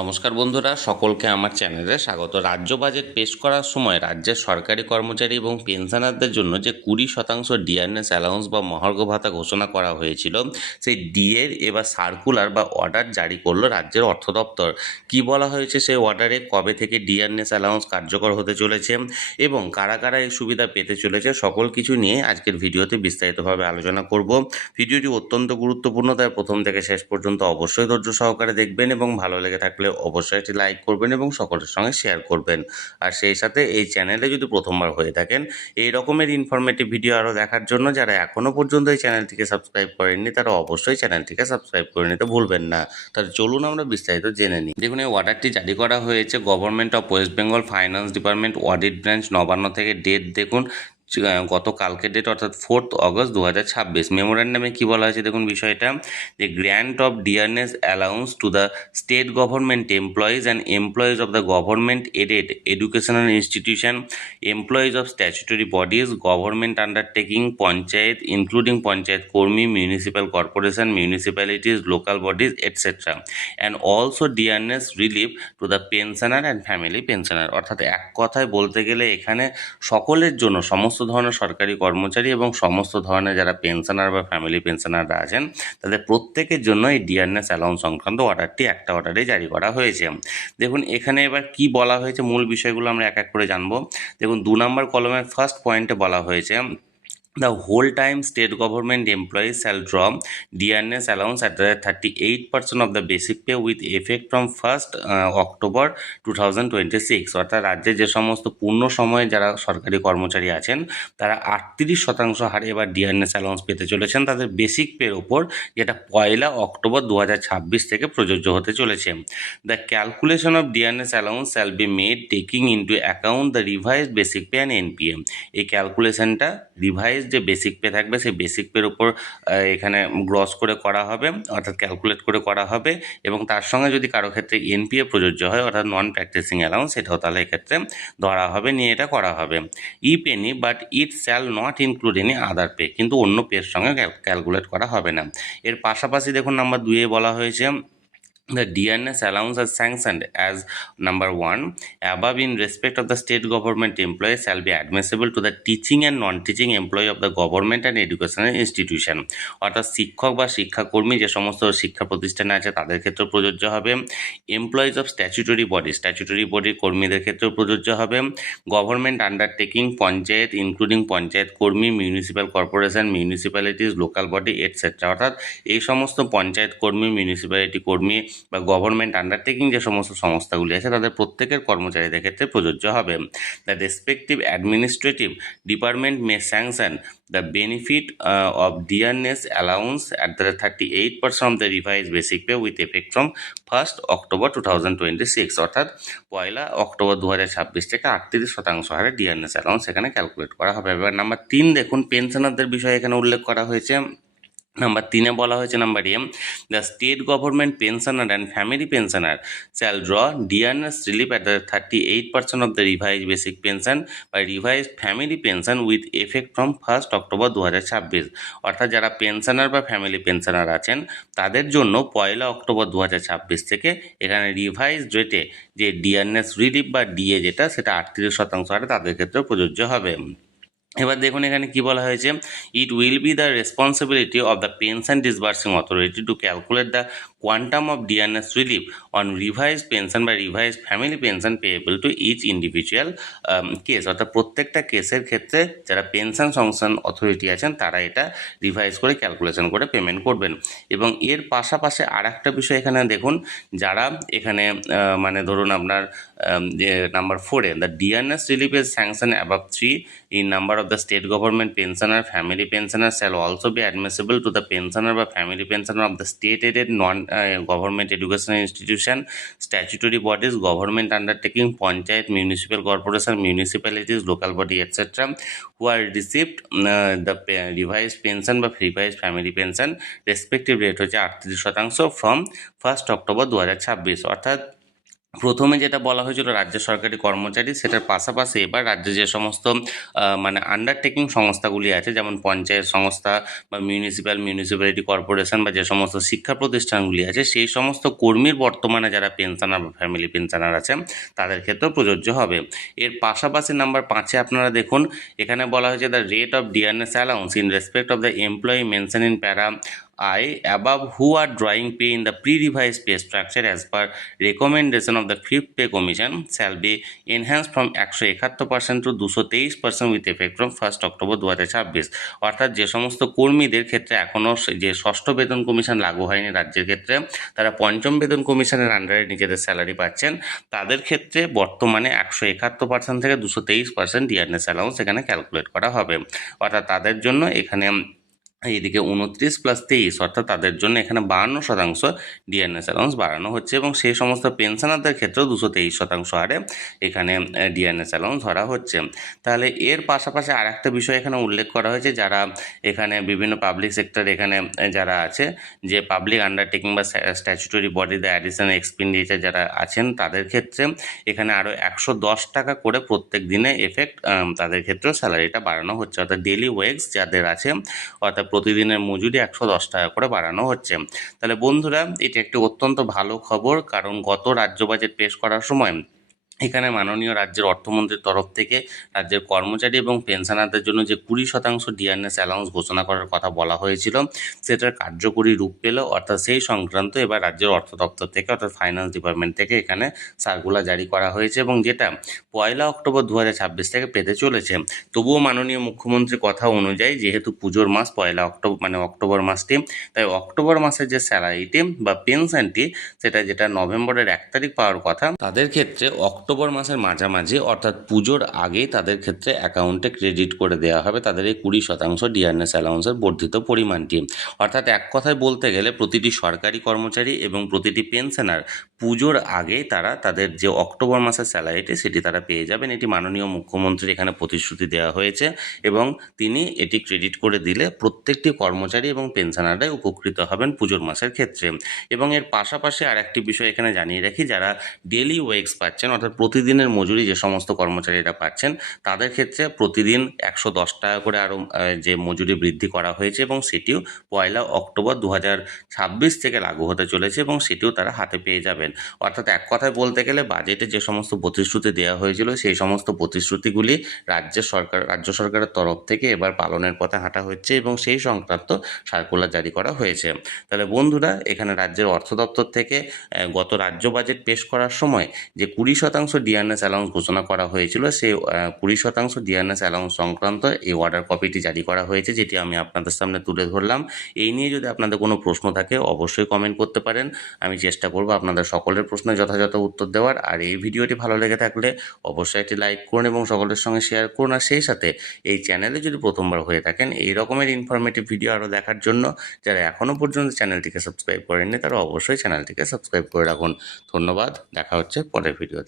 নমস্কার বন্ধুরা, সকলকে আমার চ্যানেলে স্বাগত। রাজ্য বাজেট পেশ করার সময় রাজ্যের সরকারি কর্মচারী এবং পেনশনারদের জন্য যে 20% ডিআরএস অ্যালাউন্স বা মহার্ঘ ভাতা ঘোষণা করা হয়েছিল, সেই ডিএর এবার সার্কুলার বা অর্ডার জারি করলো রাজ্যের অর্থ দপ্তর। কী বলা হয়েছে সেই অর্ডারে, কবে থেকে ডিআরএস অ্যালাউন্স কার্যকর হতে চলেছে এবং কারা কারা এই সুবিধা পেতে চলেছে, সকল কিছু নিয়ে আজকের ভিডিওতে বিস্তারিতভাবে আলোচনা করব। ভিডিওটি অত্যন্ত গুরুত্বপূর্ণ, তাই প্রথম থেকে শেষ পর্যন্ত অবশ্যই ধৈর্য সহকারে দেখবেন এবং ভালো লেগে থাকলে অবশ্যই একটি লাইক করবেন এবং সকলের সঙ্গে শেয়ার করবেন। আর সেই সাথে এই চ্যানেলে যদি প্রথমবার হয়ে থাকেন, এই রকমের ইনফরমেটিভ ভিডিও আরও দেখার জন্য যারা এখনও পর্যন্ত এই চ্যানেলটিকে সাবস্ক্রাইব করেননি, তারা অবশ্যই চ্যানেলটিকে সাবস্ক্রাইব করে নিতে ভুলবেন না। তাহলে চলুন আমরা বিস্তারিত জেনে নিই। দেখুন, এই অর্ডারটি জারি করা হয়েছে government of West Bengal finance department audit branch Nabanna থেকে। ডেট দেখুন গতকালকে ডেট, অর্থাৎ 4 অগস্ট 2026। মেমোরেন্ডামে কী বলা হয়েছে দেখুন বিষয়টা, যে grant of DRS allowance to the state government employees and employees of the government aided educational institution, employees of statutory bodies, government undertaking, panchayat including panchayat কর্মী, municipal corporation, municipalities, local bodies etcetera, and also DRS relief to the pensioner and family pensioner. অর্থাৎ এক কথায় বলতে গেলে এখানে সকলের জন্য, সমস্ত ধরনের সরকারি কর্মচারী এবং সমস্ত ধরনের যারা পেনশনার বা ফ্যামিলি পেনশনাররা আছেন, তাদের প্রত্যেকের জন্য এই ডিআরএস অ্যালাউন্স সংক্রান্ত অর্ডারটি একটা অর্ডারে জারি করা হয়েছে। দেখুন এখানে এবার কি বলা হয়েছে, মূল বিষয়গুলো আমরা এক এক করে জানবো। দেখুন 2 নম্বর কলমের ফার্স্ট পয়েন্টে বলা হয়েছে, the whole time state government employees shall draw DNS allowance at the 38% of the basic pay with effect from 1st October 2026। অর্থাৎ রাজ্যে যে সমস্ত পূর্ণ সময়ে যারা সরকারি কর্মচারী আছেন, তারা 38% হারে এবার ডিআরএস অ্যালাউন্স পেতে চলেছেন তাদের বেসিক পের ওপর, যেটা 1 অক্টোবর 2026 থেকে প্রযোজ্য হতে চলেছে। The calculation of DRS allowance shall be made taking into account the revised basic pay and npm. এই ক্যালকুলেশনটা রিভাইজ যে বেসিক পে থাকবে, সেই বেসিক পের উপর এখানে গ্রস করে করা হবে, অর্থাৎ ক্যালকুলেট করে করা হবে, এবং তার সঙ্গে যদি কারো ক্ষেত্রে এনপিএ প্রযোজ্য হয়, অর্থাৎ নন প্র্যাকটিসিং অ্যালাউন্স, সেটাও তাহলে এক্ষেত্রে ধরা হবে, নিয়ে এটা করা হবে। If any but it shall not include any other pay, কিন্তু অন্য পের সঙ্গে ক্যালকুলেট করা হবে না। এর পাশাপাশি দেখুন নাম্বার 2-এ বলা হয়েছে, the DNS allowance is sanctioned as number 1 above in respect of the state government employees shall be admissible to the teaching and non-teaching employee of the government and educational institution। অর্থাৎ শিক্ষক বা শিক্ষাকর্মী যে সমস্ত শিক্ষা প্রতিষ্ঠানে আছে তাদের ক্ষেত্রে প্রযোজ্য হবে, এমপ্লয়িজ অফ স্ট্যাচুটরি বডির কর্মীদের ক্ষেত্রেও প্রযোজ্য হবে, government undertaking, panchayat including panchayat কর্মী, municipal corporation, municipalities, local body etcetera. অর্থাৎ এই সমস্ত পঞ্চায়েত কর্মী, মিউনিসিপ্যালিটি কর্মী বা গভর্নমেন্ট আন্ডারটেকিং যে সমস্ত সংস্থাগুলি আছে, তাদের প্রত্যেকের কর্মচারীদের ক্ষেত্রে প্রযোজ্য হবে। The respective administrative department May sanction the benefit of DRS allowance at the 38% of the revise basic pay with effect from 1st October 2026। অর্থাৎ 1 অক্টোবর 2026 থেকে 38% হারে ডিআরএস অ্যালাউন্স এখানে ক্যালকুলেট করা হবে। এবার নাম্বার 3 দেখুন, পেনশনারদের বিষয়ে এখানে উল্লেখ করা হয়েছে। নাম্বার 3-এ বলা হয়েছে, number M, the state government pensioner and family pensioner shall draw DRS relief at the 38% of the revise basic pension বা revise family pension with effect from 1st October 2026। অর্থাৎ যারা পেনশনার বা ফ্যামিলি পেনশনার আছেন, তাদের জন্য 1 October 2026 থেকে এখানে revise রেটে যে ডিআরএস রিলিফ বা ডিএ যেটা, সেটা 38% হারে তাদের ক্ষেত্রে প্রযোজ্য হবে। এবার দেখুন এখানে কি বলা হয়েছে, it will be the responsibility of the pension disbursing authority to calculate the quantum of DRS relief on revise pension বা revise family pension payable to each individual case. অর্থাৎ প্রত্যেকটা কেসের ক্ষেত্রে যারা পেনশন সংস্থান অথরিটি আছেন, তারা এটা রিভাইজ করে ক্যালকুলেশন করে পেমেন্ট করবেন। এবং এর পাশাপাশি আর একটা বিষয় এখানে দেখুন, যারা এখানে মানে ধরুন আপনার যে নাম্বার 4-এ, the DRS relief is sanction above 3 in number of the state government pensioner, family pensioner shall also be admissible to the pensioner বা family pensioner of the state aided non government educational institution, statutory bodies, government undertaking, panchayat, municipal corporation, municipalities, local body etc. who are received the revised pension বা revised family pension respective rate হচ্ছে 38% from 1st October 2026। অর্থাৎ প্রথমে যেটা বলা হয়েছিল রাজ্য সরকারি কর্মচারী, সেটার পাশাপাশি এবার রাজ্যে যে সমস্ত মানে আন্ডারটেকিং সংস্থাগুলি আছে, যেমন পঞ্চায়েত সংস্থা বা মিউনিসিপ্যালিটি কর্পোরেশন বা যে সমস্ত শিক্ষা প্রতিষ্ঠানগুলি আছে, সেই সমস্ত কর্মীর বর্তমানে যারা পেনশনার বা ফ্যামিলি পেনশনার আছে তাদের ক্ষেত্রেও প্রযোজ্য হবে। এর পাশাপাশি নাম্বার 5-এ আপনারা দেখুন, এখানে বলা হয়েছে the rate of dearness allowance in respect of the employee mention in প্যারা I above who are drawing pay in the pre-revised pay structure as per recommendation of the 5th pay commission shall be enhanced from 171% to 223% with effect from 1st October 2026। অর্থাৎ যে সমস্ত কর্মীদের ক্ষেত্রে এখনও যে ষষ্ঠ বেতন কমিশন লাগু হয়নি রাজ্যের ক্ষেত্রে, তারা পঞ্চম বেতন কমিশনের আন্ডারে নিজেদের স্যালারি পাচ্ছেন, তাদের ক্ষেত্রে বর্তমানে 171% থেকে 223% ডিয়ারনেস অ্যালাউন্স এখানে ক্যালকুলেট করা হবে। অর্থাৎ তাদের জন্য এখানে এইদিকে 29+23 অর্থাৎ তাদের জন্য এখানে 52% ডিএনএস অ্যালাউন্স বাড়ানো হচ্ছে, এবং সেই সমস্ত পেনশনারদের ক্ষেত্রেও 223% হারে এখানে ডিএনএস অ্যালাউন্স ধরা হচ্ছে। তাহলে এর পাশাপাশি আর একটা বিষয় এখানে উল্লেখ করা হয়েছে, যারা এখানে বিভিন্ন পাবলিক সেক্টর এখানে যারা আছে, যে পাবলিক আন্ডারটেকিং বা স্ট্যাচুটরি বডিতে অ্যাডিশনাল এক্সপেন্ডিচার যারা আছেন, তাদের ক্ষেত্রে এখানে আরও 110 টাকা করে প্রত্যেক দিনে এফেক্ট তাদের ক্ষেত্রেও স্যালারিটা বাড়ানো হচ্ছে। অর্থাৎ ডেলি ওয়েজ যাদের আছে, অর্থাৎ প্রতিদিনের মজুরি 110 টাকা করে বাড়ানো হচ্ছে। তাহলে বন্ধুরা, এটি একটি অত্যন্ত ভালো খবর, কারণ গত রাজ্য বাজেট পেশ করার সময় এখানে মাননীয় রাজ্যের অর্থমন্ত্রীর তরফ থেকে রাজ্যের কর্মচারী এবং পেনশনারদের জন্য যে 20% ডিআরএস অ্যালাউন্স ঘোষণা করার কথা বলা হয়েছিল, সেটার কার্যকরী রূপ পেল। অর্থাৎ সেই সংক্রান্ত এবার রাজ্যের অর্থ দপ্তর থেকে, অর্থাৎ ফাইন্যান্স ডিপার্টমেন্ট থেকে এখানে সার্কুলার জারি করা হয়েছে, এবং যেটা 1 অক্টোবর 2026 থেকে পেতে চলেছে। তবুও মাননীয় মুখ্যমন্ত্রীর কথা অনুযায়ী, যেহেতু পুজোর মাস 1 অক্টোবর মানে অক্টোবর মাসটি, তাই অক্টোবর মাসের যে স্যালারিটি বা পেনশনটি, যেটা নভেম্বরের 1 তারিখ পাওয়ার কথা, তাদের ক্ষেত্রে অক্টোবর মাসের মাঝামাঝি অর্থাৎ পুজোর আগেই তাদের ক্ষেত্রে অ্যাকাউন্টে ক্রেডিট করে দেওয়া হবে তাদের এই 20% ডিআরএস অ্যালাউন্সের বর্ধিত পরিমাণটি। অর্থাৎ এক কথায় বলতে গেলে প্রতিটি সরকারি কর্মচারী এবং প্রতিটি পেনশনার পুজোর আগেই তারা তাদের যে অক্টোবর মাসের স্যালারিটি সেটি তারা পেয়ে যাবেন। এটি মাননীয় মুখ্যমন্ত্রীর এখানে প্রতিশ্রুতি দেওয়া হয়েছে, এবং তিনি এটি ক্রেডিট করে দিলে প্রত্যেকটি কর্মচারী এবং পেনশনাররাই উপকৃত হবেন পুজোর মাসের ক্ষেত্রে। এবং এর পাশাপাশি আর একটি বিষয় এখানে জানিয়ে রাখি, যারা ডেলি ওয়েজ পাচ্ছেন, অর্থাৎ প্রতিদিনের মজুরি যে সমস্ত কর্মচারীরা পাচ্ছেন, তাদের ক্ষেত্রে প্রতিদিন 110 টাকা করে আরও যে মজুরি বৃদ্ধি করা হয়েছে, এবং সেটিও 1 অক্টোবর 2026 থেকে লাগু হতে চলেছে, এবং সেটিও তারা হাতে পেয়ে যাবেন। অর্থাৎ এক কথায় বলতে গেলে বাজেটে যে সমস্ত প্রতিশ্রুতি দেওয়া হয়েছিল, সেই সমস্ত প্রতিশ্রুতিগুলি রাজ্য সরকারের তরফ থেকে এবার পালনের পথে হাঁটা হচ্ছে, এবং সেই সংক্রান্ত সার্কুলার জারি করা হয়েছে। তাহলে বন্ধুরা, এখানে রাজ্যের অর্থ দপ্তর থেকে গত রাজ্য বাজেট পেশ করার সময় যে 20% ডিআরএস অ্যালাউন্স ঘোষণা করা হয়েছিল, সেই 20% ডিআরএস অ্যালাউন্স সংক্রান্ত এই অর্ডার কপিটি জারি করা হয়েছে, যেটি আমি আপনাদের সামনে তুলে ধরলাম। এই নিয়ে যদি আপনাদের কোনো প্রশ্ন থাকে অবশ্যই কমেন্ট করতে পারেন, আমি চেষ্টা করব আপনাদের সকলের প্রশ্নের যথাযথ উত্তর দেওয়ার। আর এই ভিডিওটি ভালো লেগে থাকলে অবশ্যই একটি লাইক করুন এবং সকলের সঙ্গে শেয়ার করুন। আর সেই সাথে এই চ্যানেলে যদি প্রথমবার হয়ে থাকেন, এই রকমের ইনফরমেটিভ ভিডিও আরও দেখার জন্য যারা এখনও পর্যন্ত চ্যানেলটিকে সাবস্ক্রাইব করেননি, তারা অবশ্যই চ্যানেলটিকে সাবস্ক্রাইব করে রাখুন। ধন্যবাদ, দেখা হচ্ছে পরের ভিডিওতে।